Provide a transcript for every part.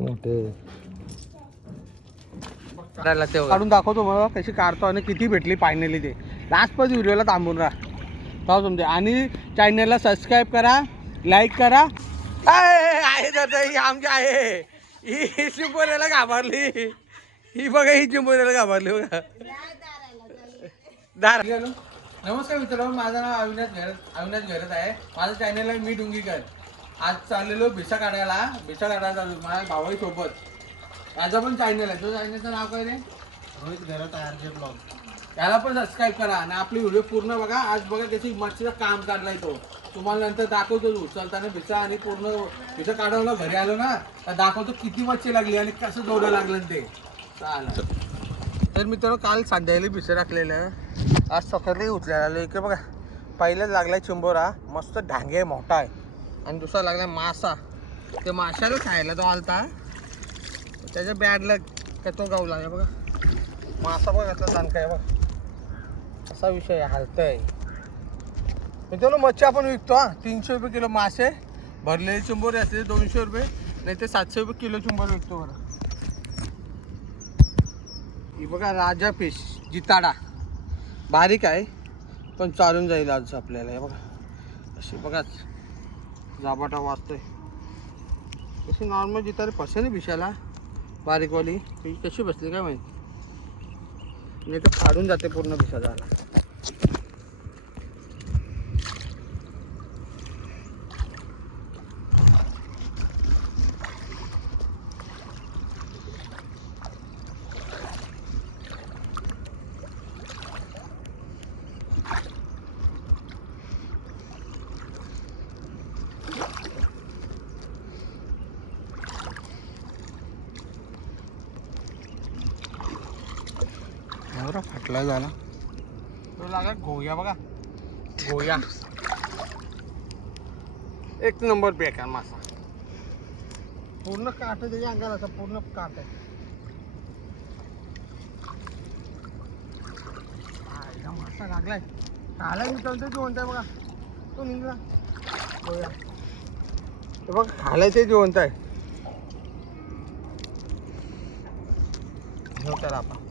मोठे ते काढून दाखवतो मला कशी काढतो आणि किती भेटली फायनली ते. लास्ट पण व्हिडिओला थांबून राहा. तेव्हा समजे आणि चॅनलला सबस्क्राईब करा लाईक करा. आहे आहे दादा ही आमची आहे. ही चिंबोऱ्याला घाबरली. ही बघा ही चिंबोऱ्याला घाबरली बघा. दार. नमस्कार मित्रांनो माझं नाव अविनाश घरत अविनाश घरत आहे. माझं चॅनल आहे मी डुंगीकर. आज चाललेलो भिसा काढायला भिसा काढायला चाललो माझ्या भावाई सोबत. माझा पण चॅनल आहे. तुझं चॅनलचं नाव काय रे? रोहित घरात आर जे ब्लॉग. त्याला पण सबस्क्राईब करा आणि आपली व्हिडिओ पूर्ण बघा. आज बघा कशी मच्छीचं काम काढलाय तो. तुम्हाला नंतर दाखवतो उचलताना भिसा आणि पूर्ण भिसा काढवलं घरी आलो ना तर दाखवतो किती मच्छी लागली आणि कसं जोडं लागलं ते. चालेल. तर मित्रांनो काल संध्याकाळी भिसा टाकलेलं. आज सकाळी उचलायला आलो इकडे बघा. पहिल्याच लागलाय चिंबोरा. मस्त ढांगे मोठा आहे. आणि दुसरा लागला मासा. ते माशाला खायला तो आलता. त्याच्या बॅडला का तो गावला आहे बघा. मासा बघा कसला दणका आहे बघा. असा विषय आहे हालतंय मित्रांनो मच्छी आपण विकतो हा. तीनशे रुपये किलो मासे. भरलेले चुंबोरे असते दोनशे रुपये. नाही ते सातशे रुपये किलो चुंबोर विकतो बरं. ही बघा राजा फिश जिताडा. बारीक आहे पण चालून जाईल आज आपल्याला हे बघा. अशी बघाच जाबाटा वाजतोय. कशी नॉर्मल जिताडे पसंत भिशाला बारीकवाली ती कशी बसली काय माहिती? नाही तर फाडून जाते पूर्ण भिसा झाला एवढा फाटला झाला. तो लागा गोया बघा. गोया एक नंबर बेकार मासा. पूर्ण काट त्याच्या अंगाला असा पूर्ण काट आहे. मासा लागलाय. खायला मित्रांनो जिवंत आहे बघा. तो निघला. गोया हे बघ खायला ते जिवंत आहे. घेऊ त्याला आपण.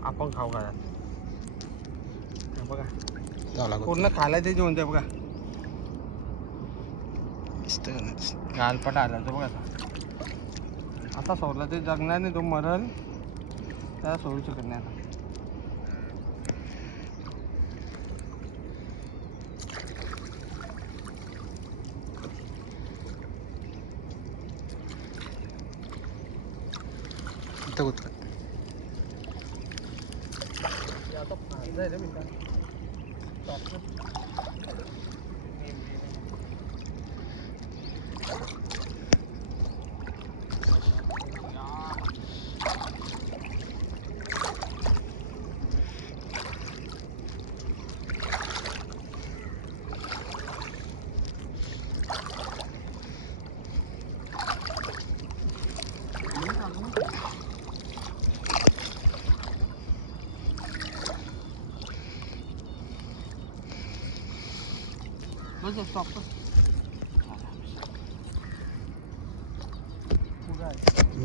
आपण खाऊ घरात हे बघा. पूर्ण खायला ते आहे बघा. गालपट आला तो बघा आता. सोडला ते जगणार नाही तो मरल. त्याला सोडू शकत नाही आता. इथं उतर हे आता फायदा आहे रे मित्रा. बस स्टॉप कर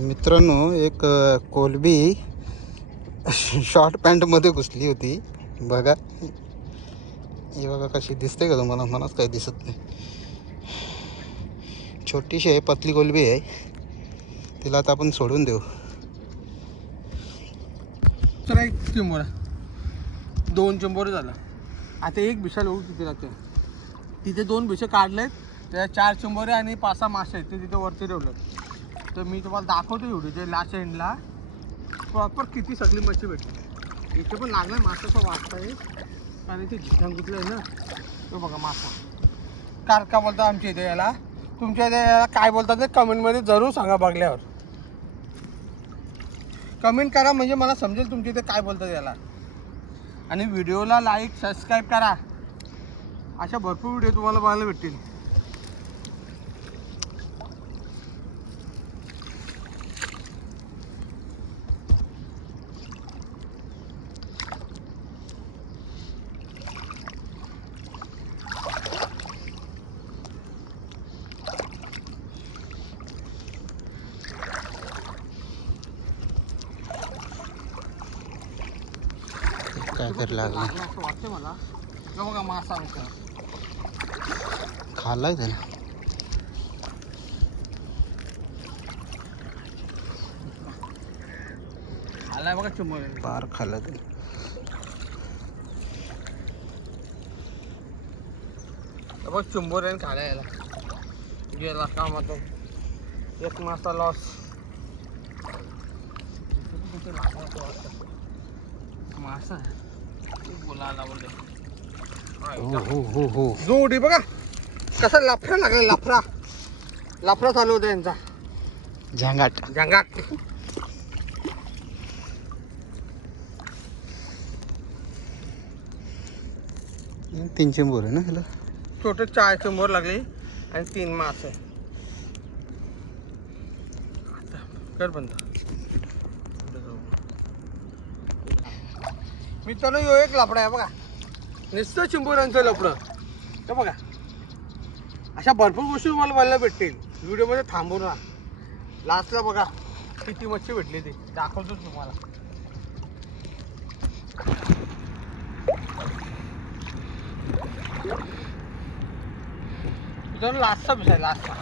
मित्रांनो एक कोलबी शॉर्ट पॅन्टमध्ये घुसली होती. बघा. ही बघा कशी दिसते का तुम्हाला? मलाच काही दिसत नाही. छोटीशी आहे पतली कोलबी आहे. तिला आता आपण सोडून देऊ. चला एक चिंबोरा. दोन चिंबोरे झालं. आता एक भिशा लावू किती लागते तिथे दोन भिसे काढलेत त्या चार चिंबोरे आणि पाच सहा मासे आहेत ते तिथे वरती ठेवलं तर मी तुम्हाला दाखवतो व्हिडिओच्या लास्ट एंडला प्रॉपर किती सगळी मच्छी भेटली इथे पण लागलं मासाचा वाटत आहे आणि ते झिंगांगुतलं आहे ना? तो बघा मासा. कारका बोलता आमच्या इथे याला? तुमच्या इथे याला काय बोलतात ते कमेंटमध्ये जरूर सांगा बघल्यावर. कमेंट करा म्हणजे मला समजेल तुमच्या इथे काय बोलतात याला. आणि व्हिडिओला लाईक सबस्क्राईब करा. अशा भरपूर व्हिडिओ तुम्हाला पाहायला भेटतील. काय तरी लागलं. मला. मासा बघा मासा आमचा खाल्लाय बघा त्याला. बघ चिंबोर आहे खायला यायला गेला कामात एक मासा लॉस मासा बोलायला हो हो हो हो. जोडी बघा. कसा लफरा लागला लफरा. लफरा चालू होता यांचा. झंगाट. जंगाट तीनशे बोर आहे ना ह्याला? छोटे चार चंबोर लागले आणि तीन मासे. आता कर बंद. मित्रांनो यो एक लफडा आहे बघा. नुसतं चिंबोरांचं लफडं. हे बघा. अशा भरपूर गोष्टी तुम्हाला बघायला भेटतील. व्हिडिओमध्ये थांबून राहा लास्टला बघा किती मच्छी भेटली ती. दाखवतो तुम्हाला. मित्रांनो लास्टचा विषय लास्टचा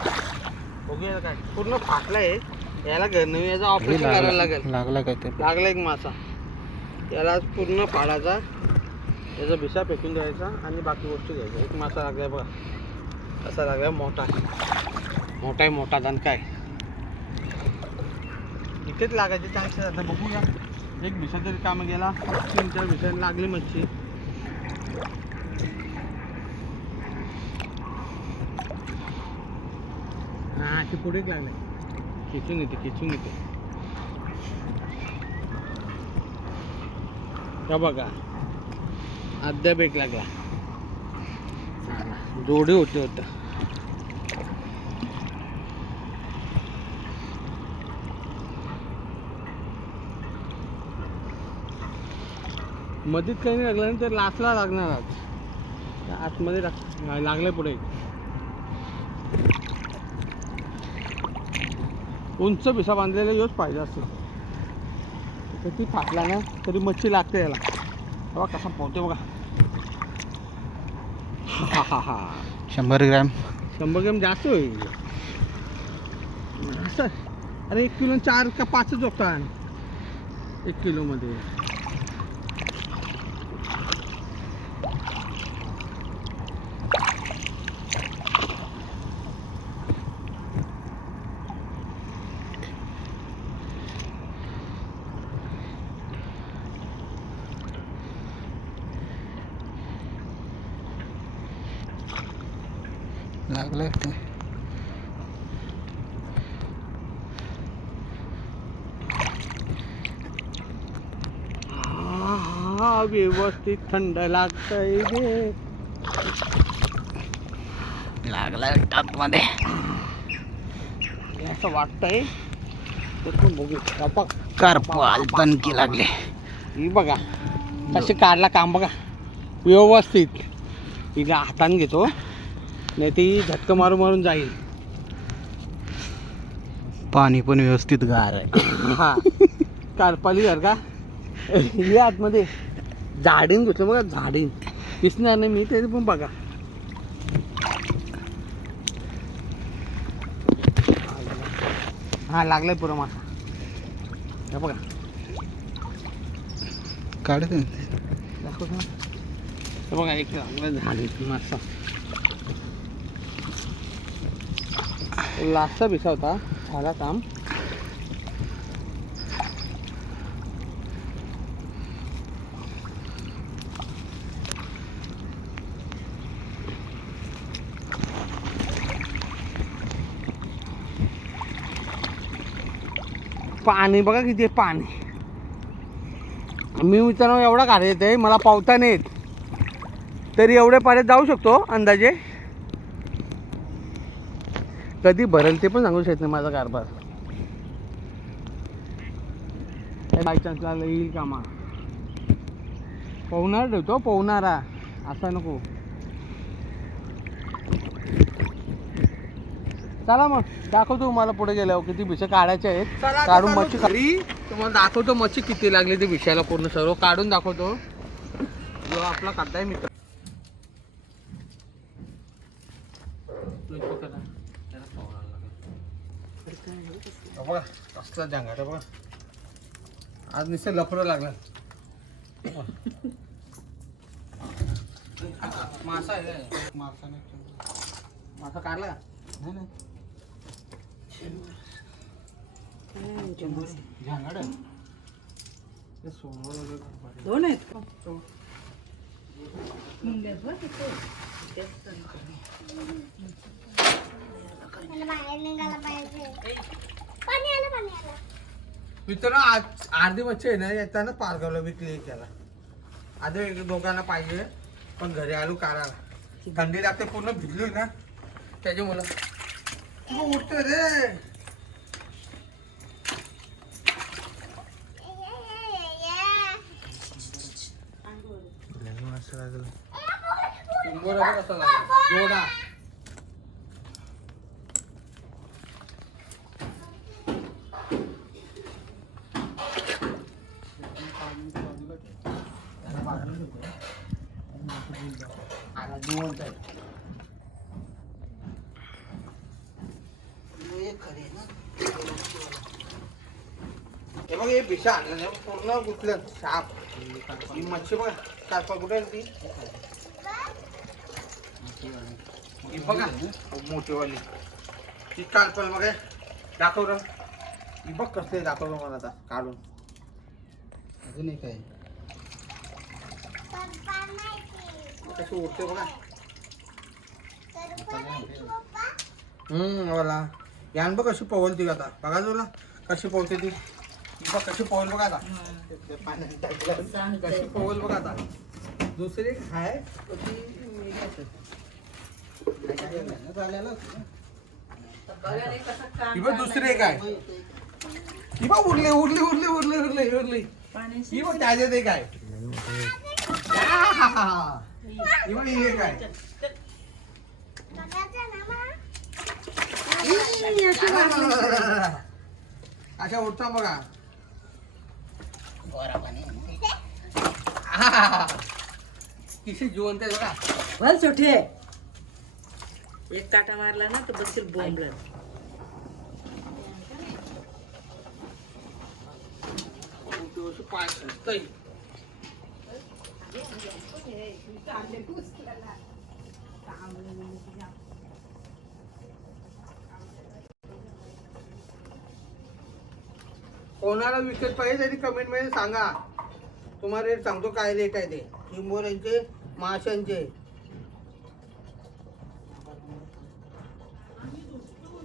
बघूया काय. पूर्ण फाटलाय. याला घर नवी याचं ऑपरेशन करायला लागला. लागेल काय ते? लागला एक मासा. याला पूर्ण पाडायचा त्याचा भिसा फेकून द्यायचा आणि बाकी गोष्टी घ्यायच्या. एक मासा लागलाय बघा. कसा लागला मोठा. मोठा आहे मोठा दण काय इथेच लागायचे चान्सेस आता बघूया. एक भिसा तरी कामं गेला. तीन चार भिसा लागली मच्छी. हा ते पुढेच लागले. खेचून येते खेचून येते. का बघा. अद्याप एक लागला. जोडी होते होत्या मधीत काही नाही लागलं ना तर लास्टला लागणार आज. आतमध्ये लाग लागलं पुढे. उंच पिसा बांधलेला योच पाहिजे असतो ती फाटला ना तरी मच्छी लागते याला. बघा कसा पोहते बघा. हा हा हा. शंभर ग्रॅम. शंभर ग्रॅम जास्त होईल. असं. अरे एक किलो चार का पाचच होता एक किलोमध्ये. लागलाय ते. व्यवस्थित थंड लागतंय गे. लागलायमध्ये हे असं वाटतंय? तर बघू. कारपाल तनकी लागले. ही बघा. कसे काढला काम बघा. व्यवस्थित. हिला हाताने घेतो. नाही ती झटकं मारून मारून जाईल. पाणी पण व्यवस्थित गार आहे. हा. कारपाली जर का? हे आतमध्ये झाडीन घेतलं बघा झाडीन. दिसणार नाही मी तरी पण बघा. हा लागलाय पुरा मासा. हे बघा. काढते. बघा एक लागलं झाडीन मासा. लास्टचा भिसा होता. झाला काम. पाणी बघा किती आहे पाणी. मी विचार एवढा घाल येते मला पावता नाही येत तरी एवढे पाण्यात जाऊ शकतो अंदाजे? कधी भरेल ते पण सांगू शकत नाही माझा कारभार. बाय चान्सला येईल कामा पोहणार ठेवतो पोहणारा. असा नको. चला मग दाखवतो तुम्हाला पुढे गेल्यावर किती भिसे काढायचे आहेत. काढून मच्छी घरी. तुम्हाला दाखवतो मच्छी किती लागली ती भिशाला पूर्ण सर्व. काढून दाखवतो. जो आपला काढताय मित्र तू इथं करा. त्याला पावायला लागेल. बघा कसला जंगाट बघा. आज नुसतं लफडं लागलं मासा आहे काय? मासा नाही. मासा काढला? नाही नाही. झांगाड आहे. ते सोमवार वगैरे काढलं. दोन आहेत का? त्याला बाहेर निघायला पाहिजे. पाणी आलं पाणी आलं. मित्रांनो आज अर्धी मच्छी आहे ना येताना पारगावला विकली त्याला. आधी एक दोघांना पाहिजे पण घरी आलो काराला. थंडी लागते पूर्ण भिजलोय ना. त्याच्यामुळं. तू उठतो रे. बरोबर कसं लागलं जोडा आता जिवंत आहे हे बघ हे भिशा आणलं नाही पूर्ण गुतलं. साप ही मच्छी बघा. कालपा कुठे आहे ती? ही बघा. मोठीवाली. ती कालपल बघा. दाखव र. ही बघ कसले दाखव मला आता काढून. अजून एक आहे. कशी उठते बघा. हम्म मला. यान बघ कशी पवलती आता. बघा तुला कशी पवते ती. बघ कशी पवल बघा आता. ते पाण्यात टाकलं. कशी पवल बघा आता. दुसरी एक आहे पण ती मेली असेल. झालेलं होतं ना. बघा नाही कसं कान ही बघ दुसरी एक आहे. ही बघ उरली उरली उरली उरली उरली उरली. पाण्याशी ही बघ त्याच्यात एक आहे. आहाहा. ही बघ ही एक आहे. बघायचं ना मग अशा उठता बघा किती जिवंत आहे बघा. भल छोटे. एक काटा मारला ना तर बसशील बोंबला उठवशी पाय. कोणाला विकत पाहिजे तरी कमेंटमध्ये सांगा. तुम्हाला रेट सांगतो काय रेट आहे ते. चिंबोऱ्यांचे माशांचे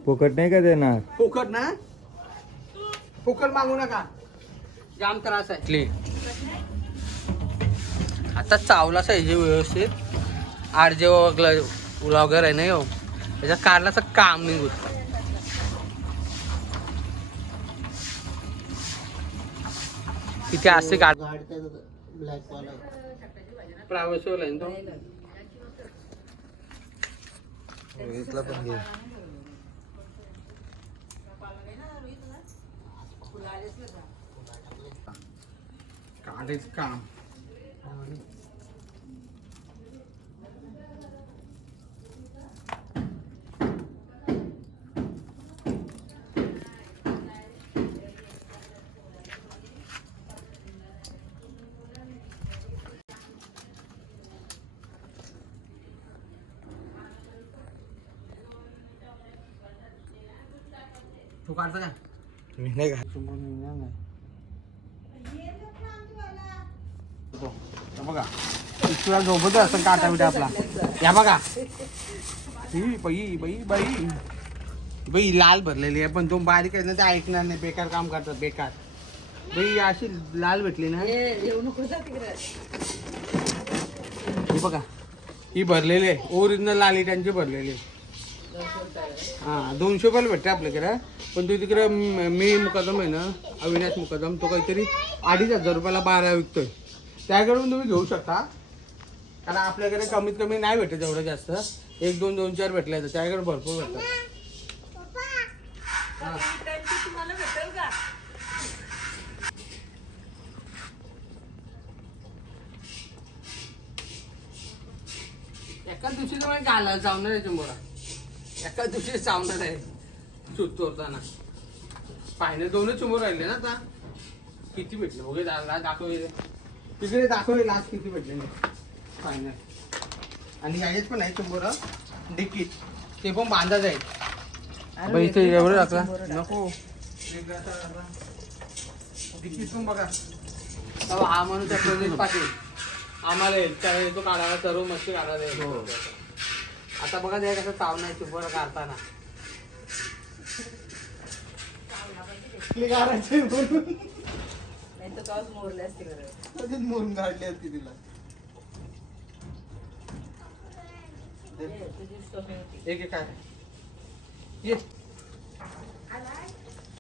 फुकट नाही का देणार? फुकट ना? फुकट मागू नका. जाम त्रास आहे. आता चावलाच आहे जे व्यवस्थित. आर जे ब्लॉगर आहे ना हो त्याच्या कारलाचं काम निघूत किती असते काढ ब्लॅक वाला. प्रायव्हसीवर आहे ना तो? इथला पण घे. काढायचं काम. काढता का? मी नाही का? हे बघा. तुला झोपत असं काटा बिटा आपला. या बघा. ही बाई बाई बाई. बाई लाल भरलेली आहे पण तो बारीक आहे ना ते ऐकणार नाही. बेकार काम करतात बेकार. बाई अशी लाल भेटली ना. ही बघा. ही भरलेली आहे. ओरिजिनल लाल इटांची भरलेली आहे. हा दोनशे रुपयाला भेटते आपल्याकडे. पण तू तिकडे मी मुकदम आहे ना अविनाश मुकदम तो काहीतरी अडीच हजार रुपयाला बारा विकतोय. त्याकडून तुम्ही घेऊ शकता. कारण आपल्याकडे कमीत कमी नाही भेटत एवढं जास्त. एक दोन दोन चार भेटले तर त्याकडे भरपूर भेटतात. एका दिवशी तुम्हाला घाला जाऊन आहे चिंबोरा एका दिवशी चावणार आहे. चूत चोरताना फायनल दोनच चिंबोर राहिले ना आता. किती भेटले? ओके दाखव तिकडे दाखव लास्ट किती भेटले फायनल आणि याच्यात पण आहे चिंबोरा डिकीत ते पण बांधा जाईल अरे इथे एवढं नको टाकला. नको. डिकीत पण बघा. हा माणूस पाटील. आम्हाला येईल. त्यावेळी तो काढायला सर्व मस्ती काढायला येईल. आता बघा ते कसं चावणार चिंबोरा काढताना. मोरले असते. मोरून काढली असती तिला. एक काय? ये.